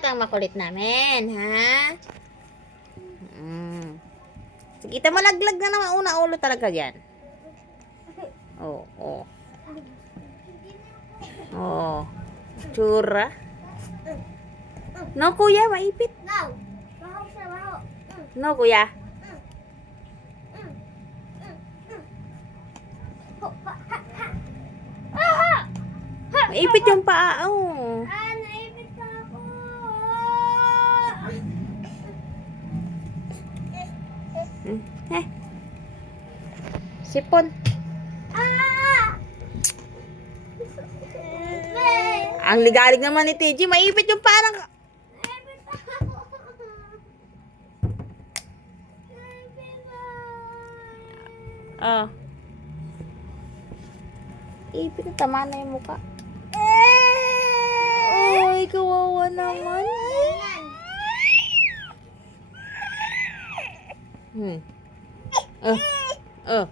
batang makulit namin, ha? Sige, malaglag na naman una ulo talaga yan. Oh, oh. Oh. Tsura. No, kuya, maipit. No. Baho siya, baho. No, kuya. Maipit yung paa, oh. Ah, naipit pa ako. Eh. Sipon. Ah! Ang ligalig naman ni TG. Maipit yung parang... Naipit pa ako. Naipit pa. Oh. Ipit na tama na yung mukha. Ay, kawawa naman. Oh.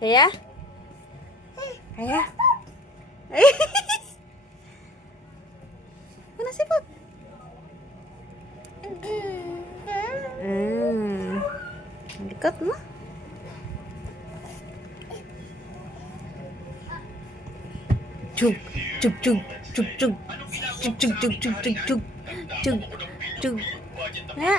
Kaya? Kaya? Ay. Mana sipot? Dekat mo. Cuk, cuk, cuk, cuk, cuk, cuk, cuk, cuk, cuk, cuk, cuk, cuk, cuk. Nga.